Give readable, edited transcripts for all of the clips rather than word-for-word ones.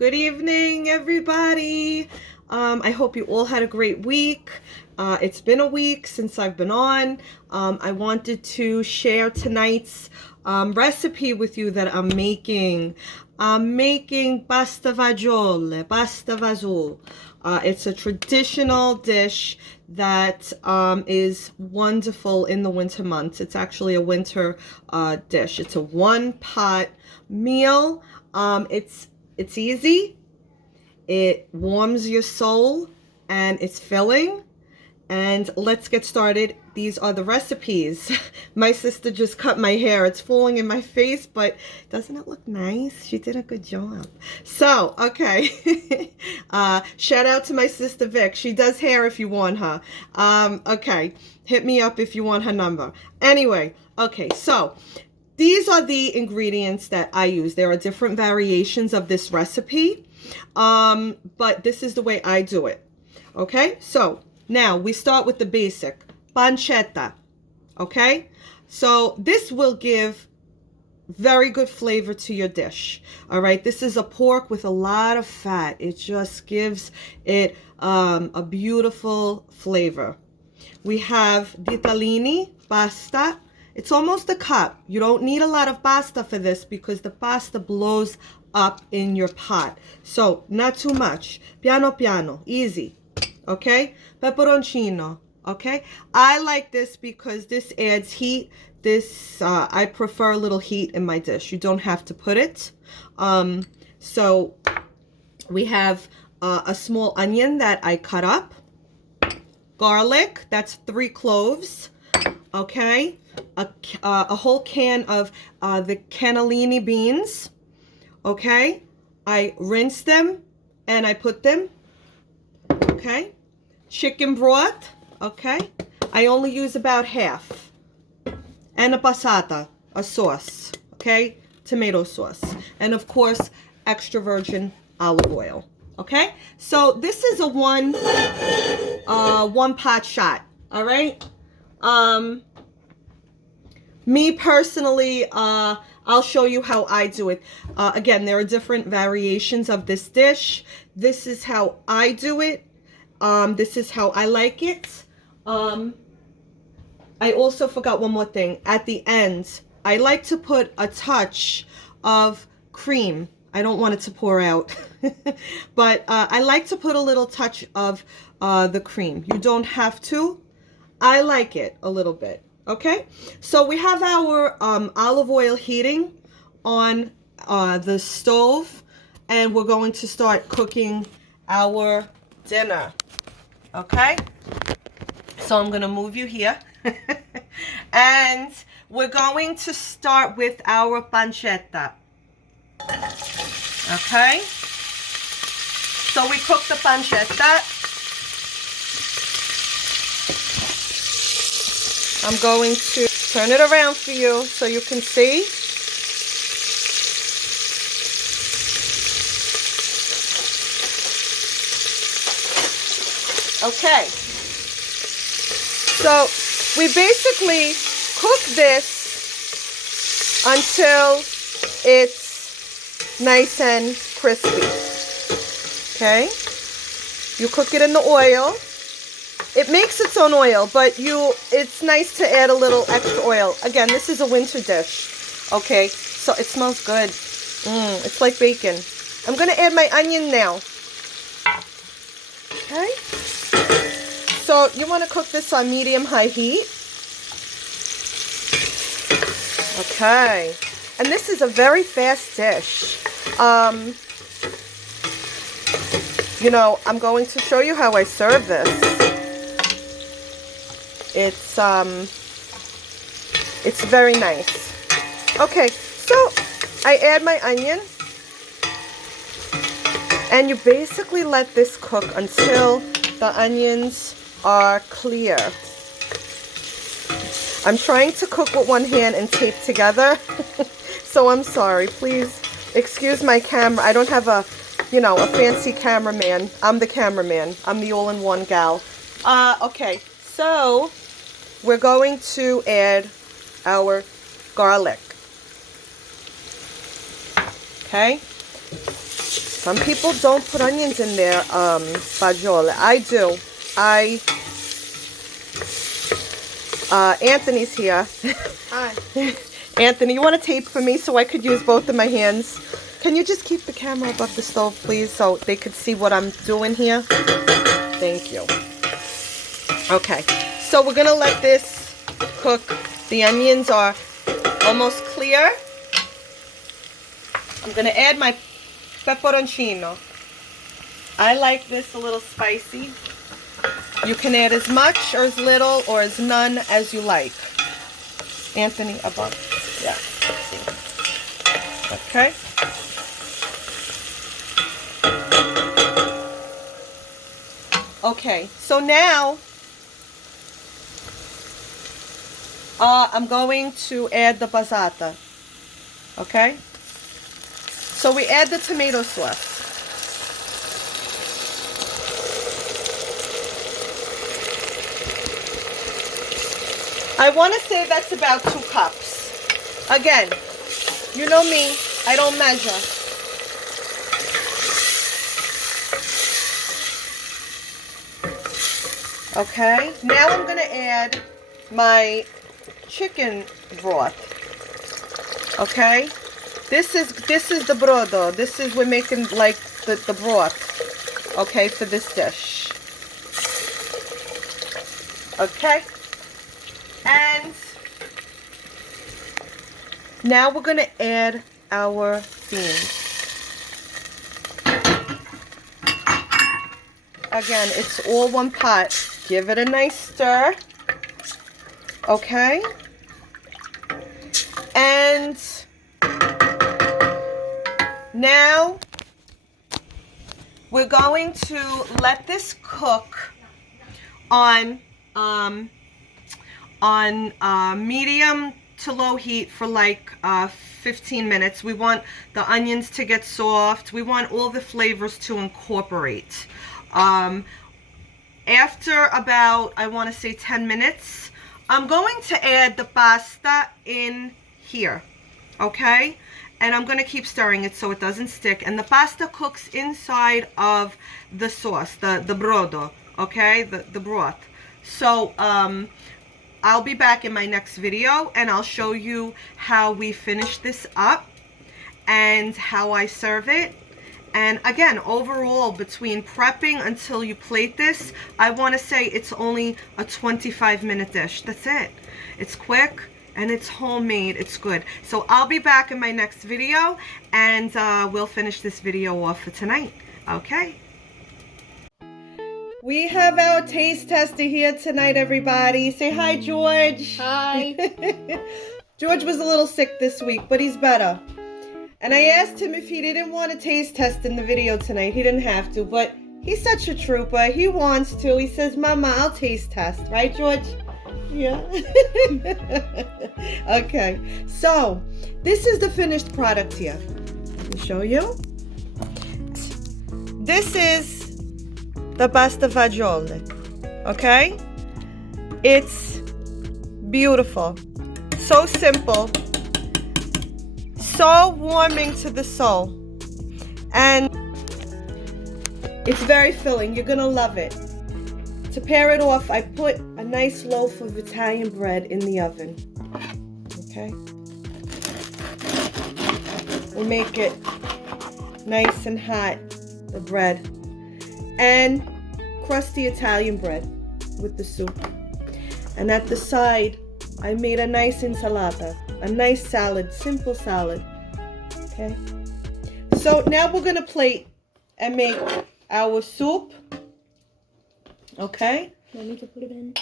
Good evening, everybody. I hope you all had a great week. It's been a week since I've been on. I wanted to share tonight's recipe with you that I'm making. I'm making pasta fagiole, pasta fagiole. It's a traditional dish that is wonderful in the winter months. It's actually a winter dish. It's a one-pot meal. It's easy, it warms your soul, and it's filling. And let's get started. These are the recipes. My sister just cut my hair. It's falling in my face, but doesn't it look nice? She did a good job. So, okay. Shout out to my sister Vic. She does hair if you want her. Okay. Hit me up if you want her number. Anyway, okay, so these are the ingredients that I use. There are different variations of this recipe, but this is the way I do it. Okay, so now we start with the basic pancetta. Okay, so this will give very good flavor to your dish. All right, this is a pork with a lot of fat. It just gives it a beautiful flavor. We have ditalini pasta. It's almost a cup. You don't need a lot of pasta for this because the pasta blows up in your pot. So not too much. Piano piano, easy. Okay? Peperoncino. Okay? I like this because this adds heat. I prefer a little heat in my dish. You don't have to put it. So we have a small onion that I cut up. Garlic, that's 3 cloves. Okay? A whole can of the cannellini beans. Okay? I rinse them and I put them. Okay? Chicken broth. Okay? I only use about half. And a passata, a sauce. Okay? Tomato sauce. And of course, extra virgin olive oil. Okay? So this is a one pot shot. All right? Me personally, I'll show you how I do it. Again, there are different variations of this dish. This is how I do it. This is how I like it. I also forgot one more thing. At the end, I like to put a touch of cream. I don't want it to pour out. But I like to put a little touch of the cream. You don't have to. I like it a little bit. Okay, so we have our olive oil heating on the stove, and we're going to start cooking our dinner. Okay, so I'm going to move you here. And we're going to start with our pancetta. Okay, so we cook the pancetta. I'm going to turn it around for you so you can see. Okay. So we basically cook this until it's nice and crispy. Okay. You cook it in the oil. It makes its own oil, but it's nice to add a little extra oil. Again, this is a winter dish. Okay, so it smells good. It's like bacon. I'm going to add my onion now. Okay. So you want to cook this on medium-high heat. Okay. And this is a very fast dish. You know, I'm going to show you how I serve this. It's very nice. Okay, so I add my onion, and you basically let this cook until the onions are clear. I'm trying to cook with one hand and tape together, so I'm sorry. Please excuse my camera. I don't have a fancy cameraman. I'm the cameraman. I'm the all-in-one gal. Okay, so we're going to add our garlic. Okay? Some people don't put onions in their fagiole. I do. Anthony's here. Hi. Anthony, you want to tape for me so I could use both of my hands? Can you just keep the camera above the stove, please, so they could see what I'm doing here? Thank you. Okay, so we're going to let this cook. The onions are almost clear. I'm going to add my peperoncino. I like this a little spicy. You can add as much or as little or as none as you like. Anthony, above. Yeah. Okay. Okay, so now I'm going to add the passata. Okay? So we add the tomato sauce. I want to say that's about 2 cups. Again, you know me, I don't measure. Okay, now I'm going to add my chicken broth. Okay, this is the brodo. This is, we're making like the broth. Okay, for this dish. Okay, and now we're going to add our beans. Again, it's all one pot. Give it a nice stir. Okay? And now we're going to let this cook on medium to low heat for like 15 minutes. We want the onions to get soft. We want all the flavors to incorporate. After about, I want to say 10 minutes, I'm going to add the pasta in here, okay? And I'm going to keep stirring it so it doesn't stick. And the pasta cooks inside of the sauce, the brodo, okay? The broth. So, I'll be back in my next video and I'll show you how we finish this up and how I serve it. And again, overall, between prepping until you plate this, I want to say it's only a 25-minute dish. That's it. It's quick and it's homemade. It's good. So I'll be back in my next video and we'll finish this video off for tonight. Okay. We have our taste tester here tonight, everybody. Say hi, George. Hi. George was a little sick this week, but he's better. And I asked him if he didn't want to taste test in the video tonight. He didn't have to, but he's such a trooper. He wants to. He says, Mama, I'll taste test. Right, George? Yeah. Okay. So, this is the finished product here. Let me show you. This is the pasta fagiole. Okay? It's beautiful. So simple. So warming to the soul, and it's very filling. You're gonna love it. To pair it off, I put a nice loaf of Italian bread in the oven. Okay, we'll make it nice and hot, the bread, and crusty Italian bread with the soup. And at the side, I made a nice insalata, a nice salad, simple salad. Okay. So now we're gonna plate and make our soup. Okay. Want me to put it in?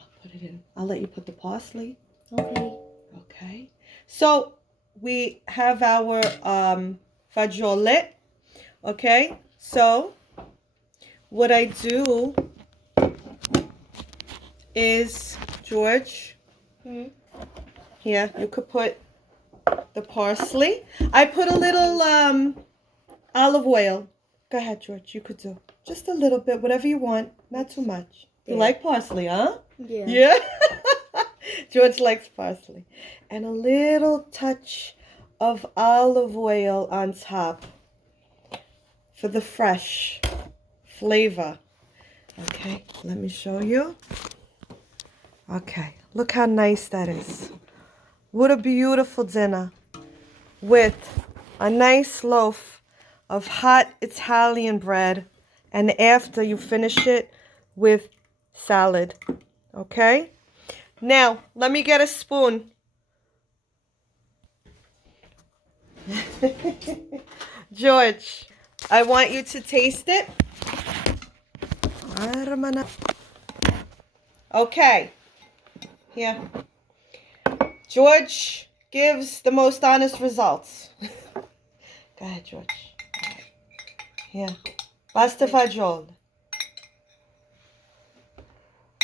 I'll put it in. I'll let you put the parsley. Okay. Okay. So we have our fagiole. Okay. So what I do is, George, here, you could put the parsley. I put a little olive oil. Go ahead, George. You could do just a little bit, whatever you want. Not too much. You like parsley, huh? Yeah. Yeah? George likes parsley. And a little touch of olive oil on top. for the fresh flavor. Okay, let me show you. Okay, look how nice that is. What a beautiful dinner with a nice loaf of hot Italian bread, and after you finish it with salad. Okay? Now, let me get a spoon. George, I want you to taste it. Okay. Here. George gives the most honest results. Go ahead, George. Here. Basta fagiole.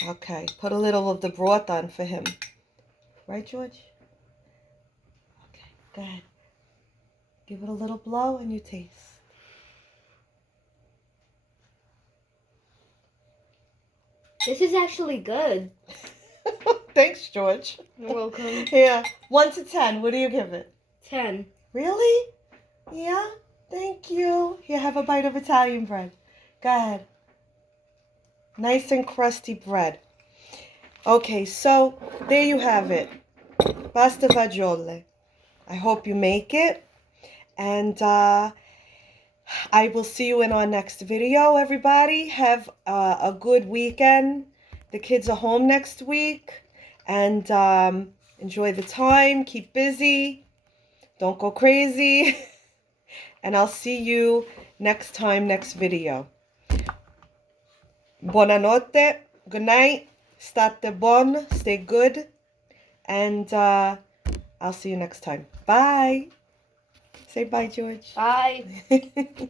Okay. Put a little of the broth on for him. Right, George? Okay. Go ahead. Give it a little blow and you taste. This is actually good. Thanks, George. You're welcome. Here. 1 to 10. What do you give it? 10. Really? Yeah? Thank you. Here, have a bite of Italian bread. Go ahead. Nice and crusty bread. Okay, so there you have it. Pasta fagiole. I hope you make it. And I will see you in our next video, everybody. Have a good weekend. The kids are home next week. And enjoy the time. Keep busy. Don't go crazy. And I'll see you next time, next video. Buonanotte. Good night. State bon. Stay good. And I'll see you next time. Bye. Say bye, George. Bye.